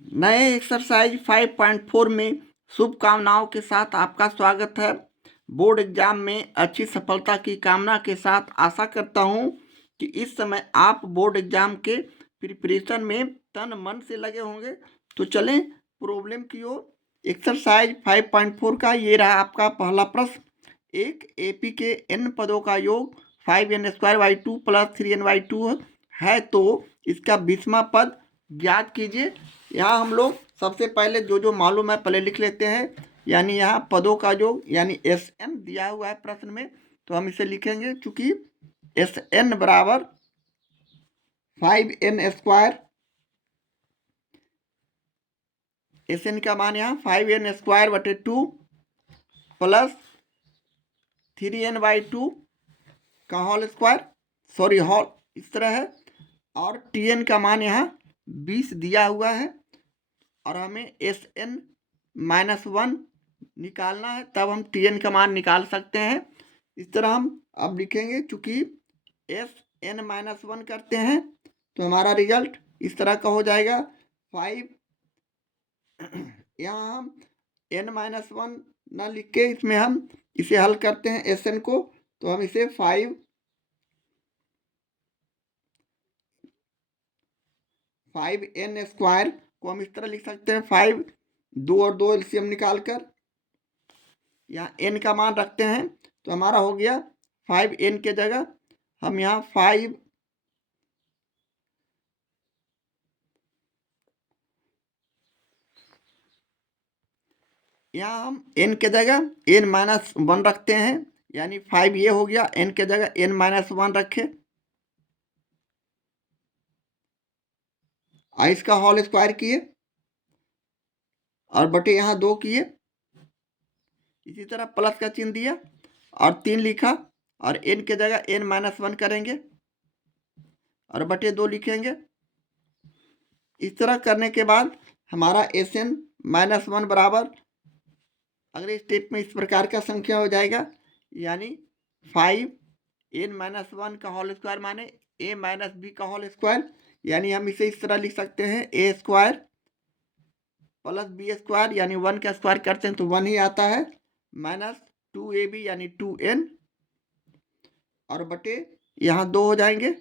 नए एक्सरसाइज 5.4 में शुभकामनाओं के साथ आपका स्वागत है। बोर्ड एग्जाम में अच्छी सफलता की कामना के साथ आशा करता हूं कि इस समय आप बोर्ड एग्जाम के प्रिपरेशन में तन मन से लगे होंगे। तो चलें प्रॉब्लम की ओर। एक्सरसाइज 5.4 का ये रहा आपका पहला प्रश्न। एक एपी के n पदों का योग 5n² प्लस 3n/2 है, तो इसका 20वां पद ज्ञात कीजिए। यहाँ हम लोग सबसे पहले जो मालूम है पहले लिख लेते हैं। यानी यहाँ पदों का योग यानी Sn दिया हुआ है प्रश्न में, तो हम इसे लिखेंगे चूंकि Sn बराबर 5n²। Sn का मान यहाँ 5n²/2 प्लस 3n/2 का होल स्क्वायर होल इस तरह है। और Tn का मान यहाँ 20 दिया हुआ है और हमें Sn-1 निकालना है, तब हम Tn का मान निकाल सकते हैं। इस तरह हम अब लिखेंगे चूंकि Sn-1 करते हैं तो हमारा रिजल्ट इस तरह का हो जाएगा 5। यहाँ हम n-1 न लिख के इसमें हम इसे हल करते हैं Sn को, तो हम इसे 5n² को हम इस तरह लिख सकते हैं 5, 2 और 2 एलसीएम निकाल कर यहाँ n का मान रखते हैं, तो हमारा हो गया 5n के जगह हम यहाँ 5 यहाँ हम n के जगह n-1 रखते हैं, यानी 5 ये हो गया, n के जगह n-1 रखे और इसका होल स्क्वायर किए और बटे यहाँ 2 किए। इसी तरह प्लस का चिन्ह दिया और 3 लिखा और n के जगह n-1 करेंगे और बटे 2 लिखेंगे। इस तरह करने के बाद हमारा Sn-1 बराबर अगले स्टेप में इस प्रकार का संख्या हो जाएगा, यानी 5n-1 का होल स्क्वायर माने a-b का होल स्क्वायर। यानी हम इसे इस तरह लिख सकते हैं a² प्लस b² यानी 1 का स्क्वायर करते हैं तो 1 ही आता है, माइनस 2ab यानी 2n और बटे यहाँ 2 हो जाएंगे।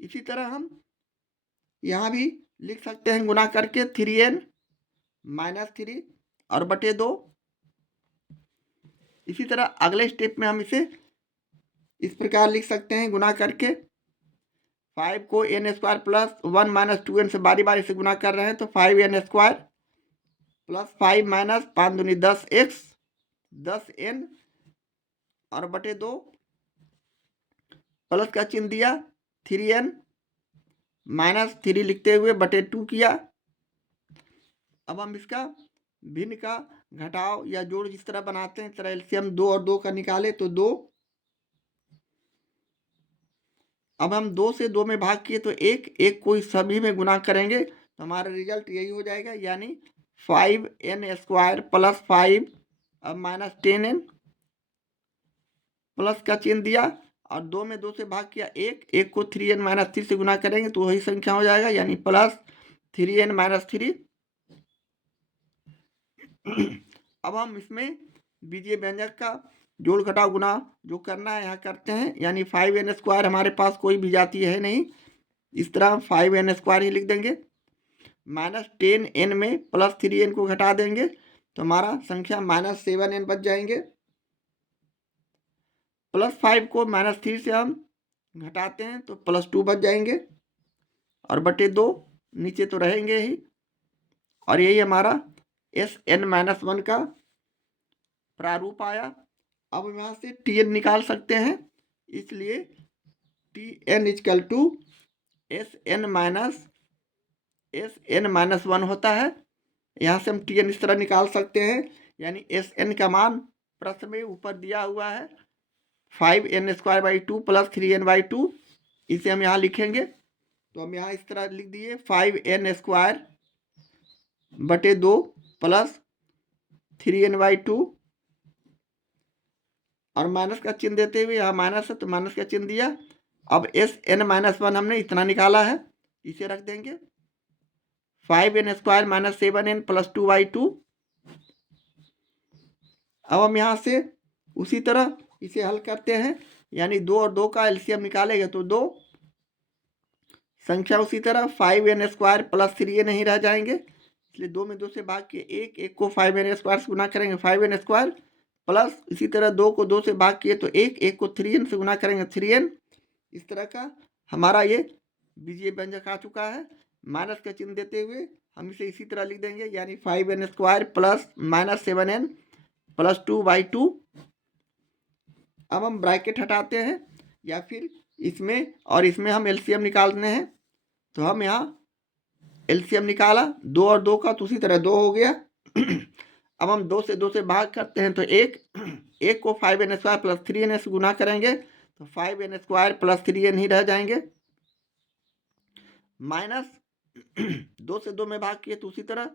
इसी तरह हम यहाँ भी लिख सकते हैं गुना करके 3n-3 और बटे 2। इसी तरह अगले स्टेप में हम इसे इस प्रकार लिख सकते हैं गुना करके 5 को n² प्लस 1 माइनस 2n से बारी बारी से गुना कर रहे हैं, तो 5n² प्लस 5 माइनस 5 दूनी 10x 10n और बटे 2 प्लस का चिन्ह दिया 3n-3 लिखते हुए बटे 2 किया। अब हम इसका भिन्न का घटाव या जोड़ जिस तरह बनाते हैं इस तरह एलसीएम 2 और 2 का निकाले तो 2। अब हम 2 से 2 में भाग किए तो 1 को सभी में गुना करेंगे तो हमारा रिजल्ट यही हो जाएगा, यानी 5n² प्लस 5 अब माइनस 10n प्लस का चिन्ह दिया और 2 में 2 से भाग किया 1 को 3n-3 से गुना करेंगे तो वही संख्या हो जाएगा, यानी प्लस 3n-3। अब हम इसमें बीजीय व्यंजक का जोड़ घटाव गुना जो करना है यहाँ करते हैं, यानी 5n² हमारे पास कोई भी जाति है नहीं, इस तरह 5n² ही लिख देंगे। माइनस 10n में प्लस 3n को घटा देंगे तो हमारा संख्या -7n बच जाएंगे। प्लस 5 को -3 से हम घटाते हैं तो +2 बच जाएंगे और बटे 2 नीचे तो रहेंगे ही। और यही हमारा Sn-1 का प्रारूप आया। अब यहाँ से Tn निकाल सकते हैं, इसलिए Tn = Sn-1 होता है। यहाँ से हम Tn इस तरह निकाल सकते हैं, यानी Sn का मान प्रश्न में ऊपर दिया हुआ है 5n²/2 प्लस 3n/2। इसे हम यहाँ लिखेंगे तो हम यहाँ इस तरह लिख दिए 5n² बटे 2 प्लस 3n/2 और माइनस का चिन्ह देते हुए यहाँ माइनस है तो माइनस का चिन्ह दिया अब एस एन माइनस वन हमने इतना निकाला है, इसे रख देंगे 5n² माइनस 7n प्लस 2/2। अब हम यहाँ से उसी तरह इसे हल करते हैं, यानी 2 और 2 का एलसीएम निकालेंगे तो 2 संख्या उसी तरह 5n² प्लस 3n नहीं रह जाएंगे, इसलिए 2 में 2 से भाग के एक को 5n² से गुना करेंगे 5n² प्लस इसी तरह 2 को 2 से भाग किए तो एक को 3n से गुना करेंगे 3n। इस तरह का हमारा ये बीजीय व्यंजक आ चुका है। माइनस का चिन्ह देते हुए हम इसे इसी तरह लिख देंगे, यानी 5n² plus minus 7n plus 2/2। अब हम ब्रैकेट हटाते हैं या फिर इसमें और इसमें हम एलसीएम निकालने हैं, तो हम यहाँ एलसीएम निकाला 2 और 2 का तो उसी तरह 2 हो गया। अब हम 2 से 2 से भाग करते हैं तो एक को 5n² प्लस 3n से गुना करेंगे तो 5n² प्लस 3n ही रह जाएंगे, माइनस 2 से 2 में भाग किए तो उसी तरह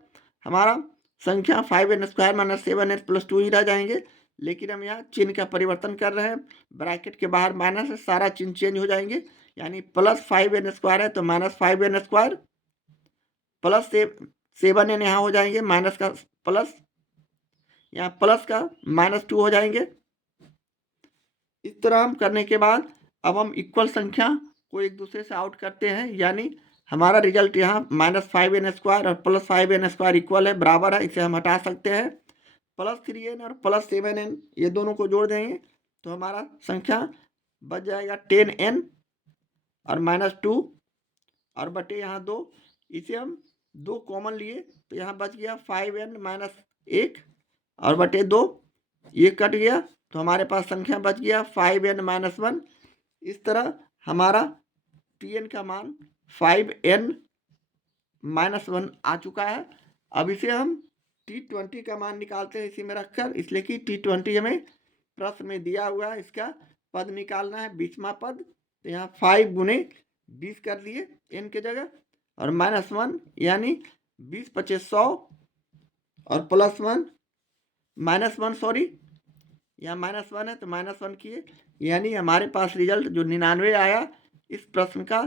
हमारा संख्या 5n² माइनस 7n प्लस 2 ही रह जाएंगे। लेकिन हम यहाँ चिन्ह का परिवर्तन कर रहे हैं, ब्रैकेट के बाहर माइनस है, सारा चिन्ह चेंज हो जाएंगे, यानी प्लस 5n² है तो माइनस 5n² प्लस 7n यहाँ हो जाएंगे, माइनस का प्लस, यहाँ प्लस का -2 हो जाएंगे। इस तरह हम करने के बाद अब हम इक्वल संख्या को एक दूसरे से आउट करते हैं, यानी हमारा रिजल्ट यहाँ -5n² और प्लस 5n² इक्वल है, बराबर है, इसे हम हटा सकते हैं। प्लस 3n और प्लस 7n ये दोनों को जोड़ देंगे तो हमारा संख्या बच जाएगा 10n और -2 और बटे यहाँ 2, इसे हम 2 कॉमन लिए तो यहाँ बच गया 5n - 1 और बटे 2, ये कट गया तो हमारे पास संख्या बच गया 5n - 1। इस तरह हमारा tn का मान 5n - 1 आ चुका है। अब इसे हम t20 का मान निकालते हैं इसी में रखकर, इसलिए कि t20 हमें प्रश्न में दिया हुआ है, इसका पद निकालना है, बीचमा पद, तो यहाँ 5 गुने 20 कर दिए n के जगह और -1 यानी 20 × 100 और प्लस 1 -1 सॉरी यहाँ -1 है तो -1 किए, यानी हमारे पास रिजल्ट जो 99 आया इस प्रश्न का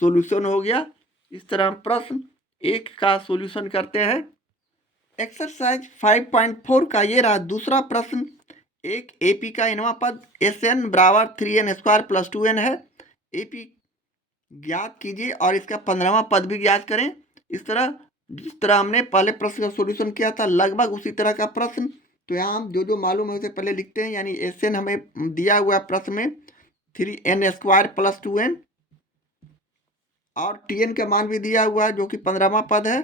सॉल्यूशन हो गया। इस तरह हम प्रश्न 1 का सॉल्यूशन करते हैं। एक्सरसाइज 5.4 का ये रहा दूसरा प्रश्न। एक एपी का इनवा पद Sn बराबर 3n² प्लस 2n है। एपी ज्ञात कीजिए और इसका 15वां पद भी ज्ञात करें। इस तरह जिस तरह हमने पहले प्रश्न का सॉल्यूशन किया था लगभग उसी तरह का प्रश्न, तो यहाँ हम जो मालूम है उसे पहले लिखते हैं, यानी Sn हमें दिया हुआ प्रश्न में 3n² प्लस 2n और tn का मान भी दिया हुआ है जो कि 15वां पद है।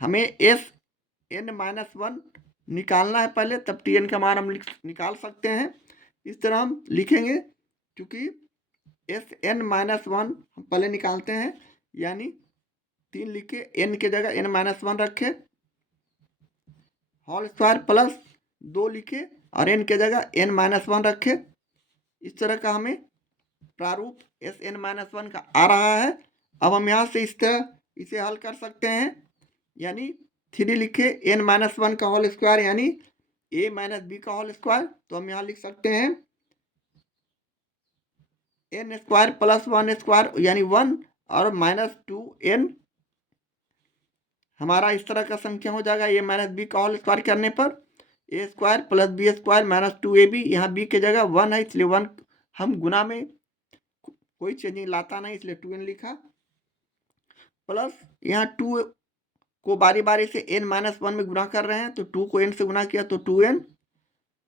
हमें Sn - 1 निकालना है पहले, तब tn का मान हम निकाल सकते हैं। इस तरह हम लिखेंगे, क्योंकि Sn - 1 हम पहले निकालते हैं, यानी 3 लिखे, n के जगह n - 1 रखे, होल स्क्वायर प्लस 2 लिखे और n के जगह n - 1 रखे। इस तरह का हमें प्रारूप Sn - 1 का आ रहा है। अब हम यहाँ से इस तरह इसे हल कर सकते हैं, यानी 3 लिखे n - 1 का होल स्क्वायर यानी a - b का होल स्क्वायर, तो हम यहाँ लिख सकते हैं n² प्लस 1² यानी 1 और -2n। हमारा इस तरह का संख्या हो जाएगा a - b का होल स्क्वायर करने पर a² प्लस b² -2ab, यहाँ b के जगह 1 है इसलिए 1 हम गुना में कोई चेंजिंग लाता नहीं इसलिए 2n लिखा, प्लस यहाँ 2 को बारी बारी से n - 1 में गुना कर रहे हैं तो 2 को n से गुना किया तो 2n,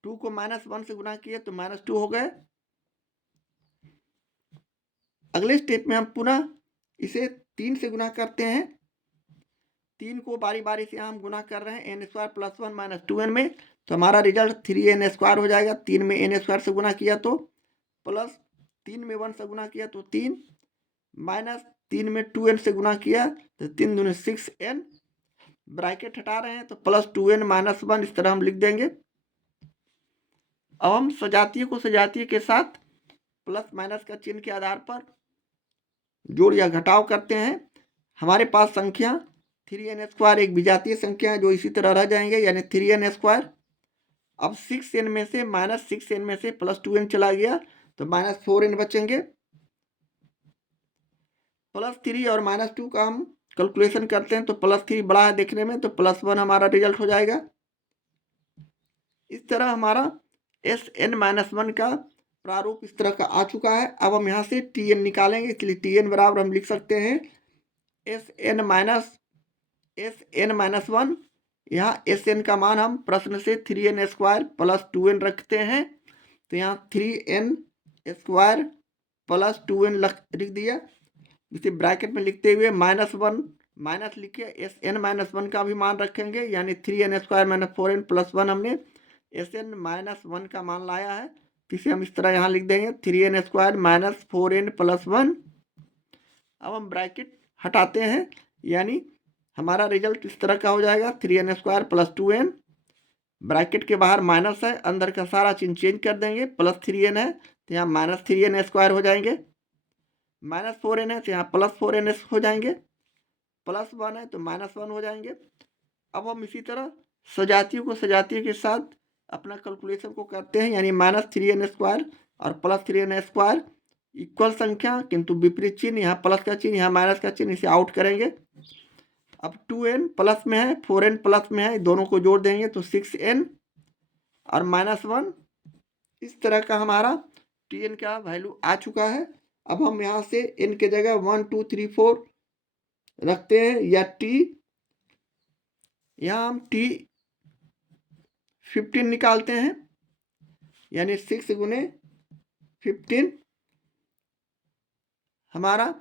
2 को -1 से गुना किया तो -2 हो गए। अगले स्टेप में हम पुनः इसे 3 से गुना करते हैं, 3 को बारी बारी से हम गुना कर रहे हैं n² प्लस 1 -2n में, तो हमारा रिजल्ट 3n² हो जाएगा। 3 में n² से गुना किया तो प्लस 3 में 1 से गुना किया तो 3 माइनस 3 में 2n से गुना किया तो 3 दूनी 6n, ब्रैकेट हटा रहे हैं तो प्लस 2n - 1 इस तरह हम लिख देंगे। अब हम सजातीय को सजातीय के साथ प्लस माइनस का चिन्ह के आधार पर जोड़ या घटाव करते हैं। हमारे पास संख्या 3n² एक विजातीय संख्या है जो इसी तरह रह जाएंगे, यानी 3n²। अब 6n में से -6n में से प्लस 2n चला गया तो -4n बचेंगे। +3 और -2 का हम कैलकुलेशन करते हैं तो +3 बड़ा है देखने में, तो +1 हमारा रिजल्ट हो जाएगा। इस तरह हमारा Sn-1 का प्रारूप इस तरह का आ चुका है। अब हम यहाँ से Tn निकालेंगे, इसलिए Tn बराबर हम लिख सकते हैं Sn-1। यहाँ Sn का मान हम प्रश्न से 3n² + 2n रखते हैं, तो यहाँ 3n² + 2n लिख दिया। इसे ब्रैकेट में लिखते हुए -1 माइनस लिखे Sn-1 का भी मान रखेंगे, यानी 3n² - 4n + 1 हमने Sn-1 का मान लाया है, इसे हम इस तरह यहाँ लिख देंगे 3n² - 4n + 1। अब हम ब्रैकेट हटाते हैं, यानी हमारा रिजल्ट इस तरह का हो जाएगा 3n² + 2n। ब्रैकेट के बाहर माइनस है, अंदर का सारा चिन्ह चेंज कर देंगे, +3n है तो यहाँ -3n² हो जाएंगे, -4n है तो यहाँ +4n हो जाएंगे, +1 है तो -1 हो जाएंगे। अब हम इसी तरह सजातियों को सजातियों के साथ अपना कैलकुलेशन को करते हैं, यानी -3n² और +3n² इक्वल संख्या किंतु विपरीत चिन्ह, यहाँ प्लस का चिन्ह यहाँ माइनस का चिन्ह, इसे आउट करेंगे। अब 2n प्लस में है, 4n प्लस में है, दोनों को जोड़ देंगे तो 6n और -1। इस तरह का हमारा Tn का वैल्यू आ चुका है। अब हम यहाँ से n के जगह 1 2 3 4 रखते हैं, या T यहाँ हम T 15 निकालते हैं, यानी 6 × 15 हमारा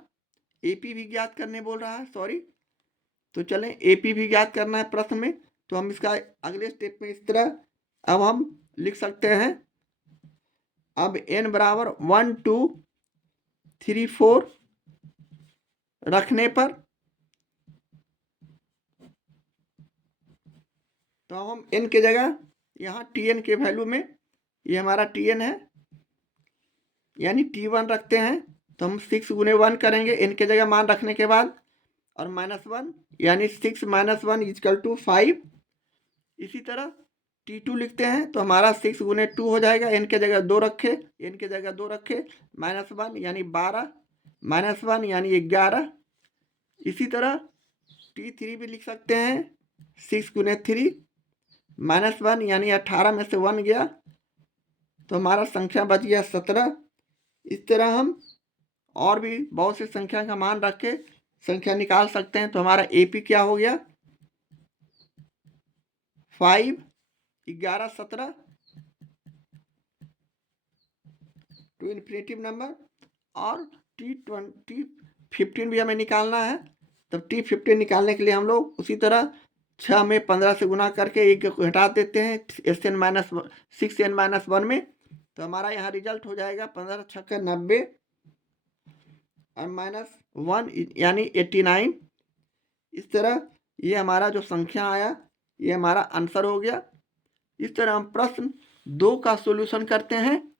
AP भी ज्ञात करने बोल रहा है, सॉरी। तो चलें AP भी ज्ञात करना है प्रश्न में, तो हम इसका अगले स्टेप में इस तरह अब हम लिख सकते हैं। अब n बराबर 1 2 3 4 रखने पर, तो हम n के जगह यहाँ Tn के वैल्यू में, ये हमारा Tn है, यानी T1 रखते हैं, तो हम 6 × 1 करेंगे n के जगह मान रखने के बाद, और -1 यानी 6 - 1 = 5। इसी तरह T2 लिखते हैं, तो हमारा 6 × 2 हो जाएगा, n के जगह 2 रखे, n के जगह 2 रखे, -1 यानी 12, -1 यानी 11। इसी तरह T3 भी लिख सकते हैं, 6 × 3 -1 यानी 18 में से 1 गया, तो हमारा संख्या बच गया 17। इस तरह हम और भी बहुत सी संख्या का मान रख के संख्या निकाल सकते हैं। तो हमारा AP क्या हो गया, 5 11 17 टू इन्फिनेटिव नंबर, और T15 भी हमें निकालना है। तब T15 निकालने के लिए हम लोग उसी तरह 6 में 15 से गुना करके 1 को हटा देते हैं Sn-6n-1 में, तो हमारा यहाँ रिजल्ट हो जाएगा 15 × 6 = 90 और -1 यानी 89। इस तरह ये हमारा जो संख्या आया, ये हमारा आंसर हो गया। इस तरह हम प्रश्न 2 का सॉल्यूशन करते हैं।